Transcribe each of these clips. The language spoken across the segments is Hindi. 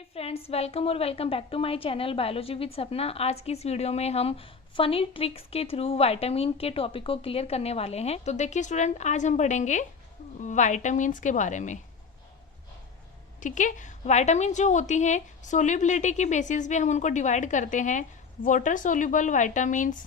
हे फ्रेंड्स, वेलकम और welcome back to my channel biology with Sapna. आज की इस वीडियो में हम फनी ट्रिक्स के थ्रू विटामिन के टॉपिक को क्लियर करने वाले हैं। तो देखिए स्टूडेंट, आज हम पढ़ेंगे विटामिन्स के बारे में। ठीक है, विटामिन जो होती हैं सोल्यूबिलिटी की बेसिस पे हम उनको डिवाइड करते हैं, वाटर सोल्यूबल विटामिन्स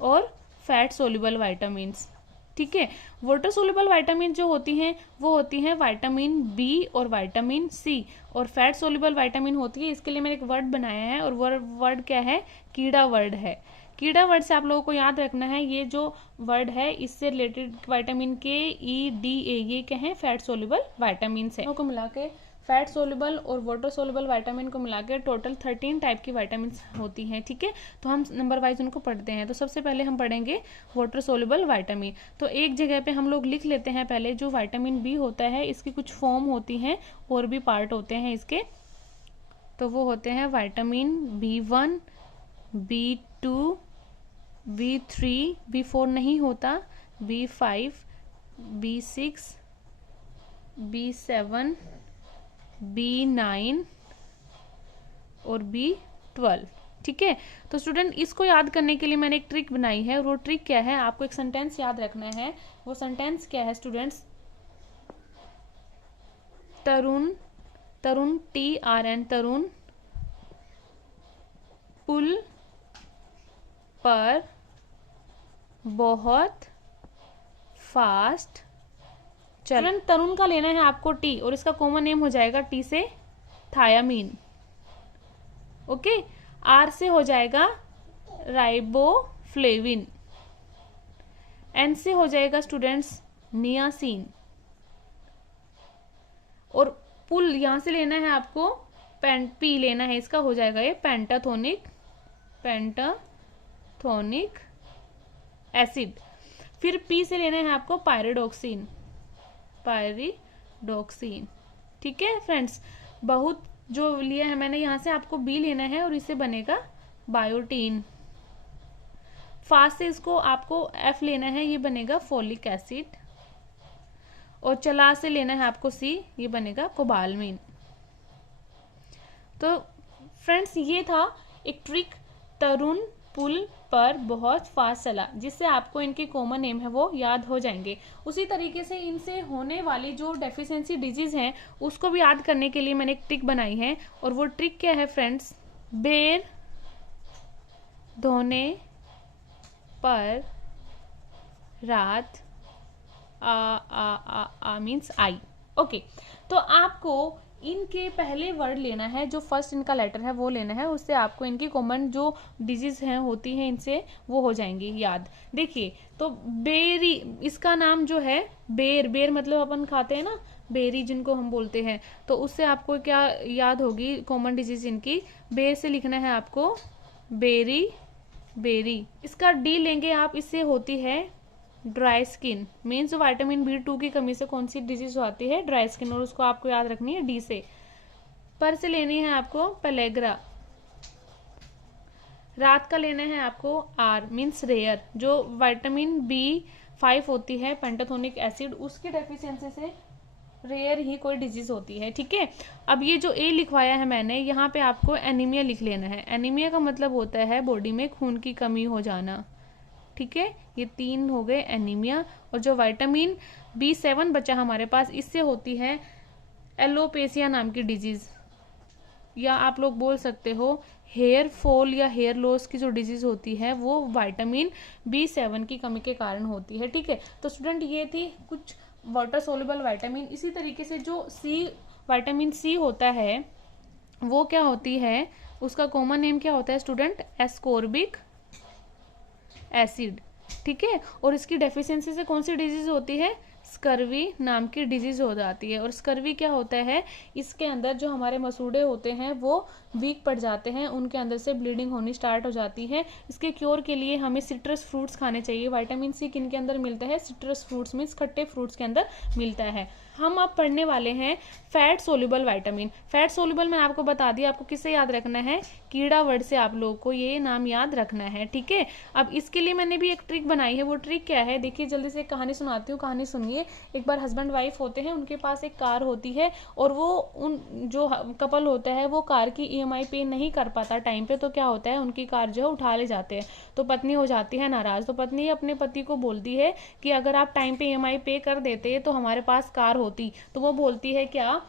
और फैट सोल्यूबल विटामिन्स। ठीक है, वाटर सोल्यूबल विटामिन जो होती हैं वो होती हैं विटामिन बी और विटामिन सी, और फैट सोल्यूबल विटामिन होती है। इसके लिए मैंने एक वर्ड बनाया है और वर्ड क्या है, कीड़ा वर्ड है। कीड़ा वर्ड से आप लोगों को याद रखना है, ये जो वर्ड है इससे रिलेटेड विटामिन के, ई, डी, ए, ये क्या है, फैट सोल्यूबल विटामिन है। को मिला के फैट सोल्यूबल और वाटर सोल्यूबल विटामिन को मिलाकर टोटल 13 टाइप की विटामिन होती हैं। ठीक है, तो हम नंबर वाइज उनको पढ़ते हैं। तो सबसे पहले हम पढ़ेंगे वाटर सोल्यूबल विटामिन। तो एक जगह पे हम लोग लिख लेते हैं पहले, जो विटामिन बी होता है इसकी कुछ फॉर्म होती हैं और भी पार्ट होते हैं इसके। तो वो होते हैं vitamin B1, B2, B3, B4 नहीं होता, B5, B6, B7, B9 और B12। ठीक है, तो स्टूडेंट इसको याद करने के लिए मैंने एक ट्रिक बनाई है। वो ट्रिक क्या है, आपको एक सेंटेंस याद रखना है। वो सेंटेंस क्या है स्टूडेंट्स, तरुण, तरुण TRN, तरुण पुल पर बहुत फास्ट चलन। तरुण का लेना है आपको टी, और इसका कॉमन नेम हो जाएगा टी से थायामीन। ओके, आर से हो जाएगा राइबोफ्लेविन, एन से हो जाएगा स्टूडेंट्स नियासिन, और पुल यहां से लेना है आपको पी लेना है, इसका हो जाएगा ये पेंटाथोनिक एसिड। फिर पी से लेना है आपको पायरिडोक्सिन। ठीक है फ्रेंड्स, बहुत जो लिया है मैंने, यहां से आपको बी लेना है और इससे बनेगा बायोटीन। फास्ट से इसको आपको एफ लेना है, ये बनेगा फोलिक एसिड, और चला से लेना है आपको सी, ये बनेगा कोबालमिन। तो फ्रेंड्स ये था एक ट्रिक, तरुण पुल पर बहुत फास्ट चला, जिससे आपको इनके कॉमन नेम है वो याद हो जाएंगे। उसी तरीके से इनसे होने वाली जो डेफिशिएंसी डिजीज हैं उसको भी याद करने के लिए मैंने एक ट्रिक बनाई है। और वो ट्रिक क्या है फ्रेंड्स, बेर धोने पर रात आ मीन्स आई। ओके, तो आपको इनके पहले वर्ड लेना है, जो फर्स्ट इनका लेटर है वो लेना है, उससे आपको इनकी कॉमन जो डिजीज हैं होती हैं इनसे वो हो जाएंगी याद। देखिए, तो बेरी, इसका नाम जो है बेर मतलब अपन खाते हैं ना बेरी जिनको हम बोलते हैं, तो उससे आपको क्या याद होगी कॉमन डिजीज इनकी। बेर से लिखना है आपको बेरी। इसका डी लेंगे आप, इससे होती है dry skin. Means vitamin B2 की कमी से कौन सी डिजीज आती है, ड्राई स्किन, और उसको आपको याद रखनी है डी से। पर से लेनी है आपको पेलेग्रा। रात का लेना है आपको आर मीन्स रेयर। जो विटामिन B5 होती है पेंटाथोनिक एसिड, उसकी डेफिशिएंसी से रेयर ही कोई डिजीज होती है। ठीक है, अब ये जो ए लिखवाया है मैंने, यहाँ पे आपको एनीमिया लिख लेना है। एनीमिया का मतलब होता है बॉडी में खून की कमी हो जाना। ठीक है, ये 3 हो गए एनीमिया। और जो विटामिन B7 बचा हमारे पास, इससे होती है एलोपेसिया नाम की डिजीज, या आप लोग बोल सकते हो हेयर फॉल या हेयर लॉस की जो डिजीज होती है वो विटामिन B7 की कमी के कारण होती है। ठीक है, तो स्टूडेंट ये थी कुछ वाटर सोल्यूबल विटामिन। इसी तरीके से जो विटामिन सी होता है वो क्या होती है, उसका कॉमन नेम क्या होता है स्टूडेंट, एस्कॉर्बिक एसिड। ठीक है, और इसकी डेफिशिएंसी से कौन सी डिजीज होती है, स्कर्वी नाम की डिजीज हो जाती है। और स्कर्वी क्या होता है, इसके अंदर जो हमारे मसूड़े होते हैं वो वीक पड़ जाते हैं, उनके अंदर से ब्लीडिंग होनी स्टार्ट हो जाती है। इसके क्योर के लिए हमें सिट्रस फ्रूट्स खाने चाहिए। विटामिन सी किन के अंदर मिलता है, सिट्रस फ्रूट्स मीन्स खट्टे फ्रूट्स के अंदर मिलता है। हम अब पढ़ने वाले हैं fat soluble vitamin. Fat soluble मैंने आपको बता दिया, आपको किससे याद रखना है, कीड़ा वर्ड से आप लोगों को ये नाम याद रखना है, ठीक है। अब इसके लिए मैंने भी एक ट्रिक बनाई है, वो ट्रिक क्या है देखिए, जल्दी से कहानी सुनाती हूँ, कहानी सुनिए। एक बार हस्बैंड वाइफ होते हैं, उनके पास एक कार होती है और वो उन जो कपल होता है वो कार की EMI पे नहीं कर पाता टाइम पे, तो क्या होता है उनकी कार जो है उठा ले जाते हैं। तो पत्नी हो जाती है नाराज, तो पत्नी अपने पति को बोलती है कि अगर आप टाइम पे EMI पे कर देते तो हमारे पास कार होती। तो वो बोलती है क्या,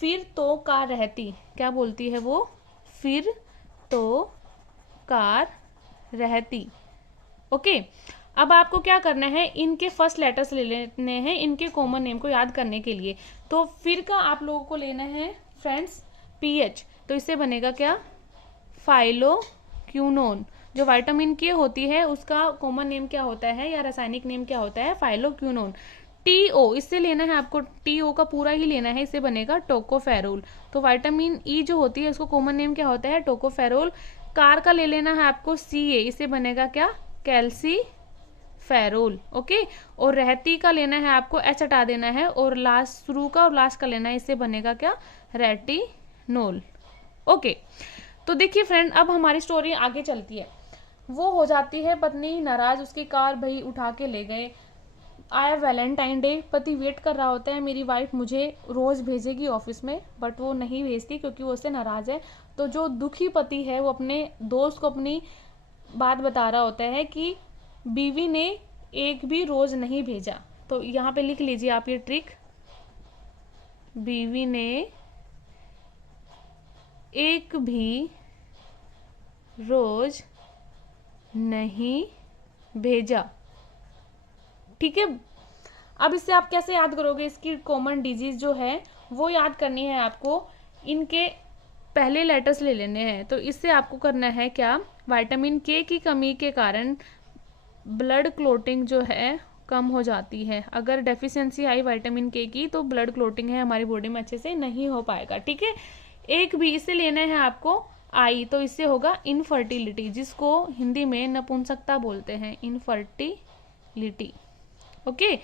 फिर तो कार रहती। क्या बोलती है वो, फिर तो कार रहती। ओके, अब आपको क्या करना है, इनके फर्स्ट लेटर्स ले लेने हैं इनके कॉमन नेम को याद करने के लिए। तो फिर का आप लोगों को लेना है फ्रेंड्स PH, तो इससे बनेगा क्या, फाइलोक्विनोन। जो विटामिन के होती है उसका कॉमन नेम क्या होता है या रासायनिक नेम क्या होता है, फाइलोक्विनोन। TO, इससे लेना है आपको, TO का पूरा ही लेना है, इससे बनेगा टोकोफेरोल। तो विटामिन E जो होती है उसको कॉमन नेम क्या होता है, टोकोफेरोल। कार का ले लेना है आपको CA, इससे बनेगा क्या, कैल्सीफेरोल। ओके, और रहती का लेना है आपको, H हटा देना है, और लास्ट शुरू का और लास्ट का लेना है, इससे बनेगा क्या, रेटिनोल। ओके, तो देखिए फ्रेंड, अब हमारी स्टोरी आगे चलती है। वो हो जाती है पत्नी नाराज, उसकी कार भाई उठा के ले गए। आया वैलेंटाइन डे, पति वेट कर रहा होता है, मेरी वाइफ मुझे रोज भेजेगी ऑफिस में, बट वो नहीं भेजती क्योंकि वो उससे नाराज है। तो जो दुखी पति है वो अपने दोस्त को अपनी बात बता रहा होता है कि बीवी ने एक भी रोज नहीं भेजा। तो यहाँ पे लिख लीजिए आप ये ट्रिक, बीवी ने एक भी रोज नहीं भेजा, ठीक है। अब इससे आप कैसे याद करोगे, इसकी कॉमन डिजीज जो है वो याद करनी है आपको, इनके पहले लेटर्स ले लेने हैं। तो इससे आपको करना है क्या, विटामिन के की कमी के कारण ब्लड क्लोटिंग जो है कम हो जाती है। अगर डेफिशिएंसी आई विटामिन के की तो ब्लड क्लोटिंग है हमारी बॉडी में अच्छे से नहीं हो पाएगा, ठीक है। एक भी इससे लेना है आपको आई, तो इससे होगा इनफर्टिलिटी, जिसको हिंदी में नपुंसकता बोलते हैं, इनफर्टिलिटी। ओके,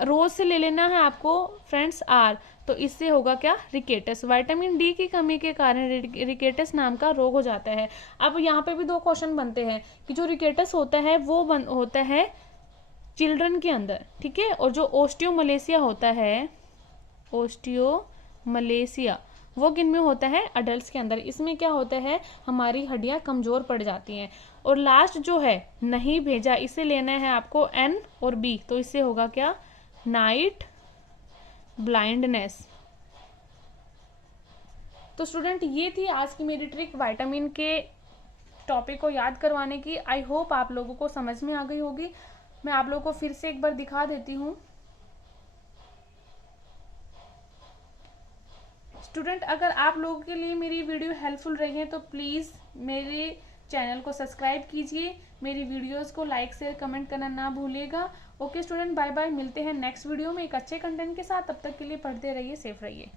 रोज से ले लेना है आपको फ्रेंड्स R, तो इससे होगा क्या, रिकेटस। विटामिन D की कमी के कारण रिकेटस नाम का रोग हो जाता है। अब यहाँ पे भी दो क्वेश्चन बनते हैं कि जो रिकेटस होता है वो होता है चिल्ड्रन के अंदर, ठीक है, और जो ओस्टियोमलेशिया होता है, ओस्टियोमलेशिया, वो किन में होता है, अडल्ट के अंदर। इसमें क्या होता है, हमारी हड्डियां कमजोर पड़ जाती हैं। और लास्ट जो है नहीं भेजा, इसे लेना है आपको N और B, तो इससे होगा क्या, नाइट ब्लाइंडनेस। तो स्टूडेंट ये थी आज की मेरी ट्रिक विटामिन के टॉपिक को याद करवाने की। आई होप आप लोगों को समझ में आ गई होगी। मैं आप लोगों को फिर से एक बार दिखा देती हूँ। स्टूडेंट, अगर आप लोगों के लिए मेरी वीडियो हेल्पफुल रही है तो प्लीज़ मेरे चैनल को सब्सक्राइब कीजिए, मेरी वीडियोस को लाइक शेयर कमेंट करना ना भूलिएगा। ओके स्टूडेंट, बाय बाय, मिलते हैं नेक्स्ट वीडियो में एक अच्छे कंटेंट के साथ। तब तक के लिए पढ़ते रहिए, सेफ रहिए।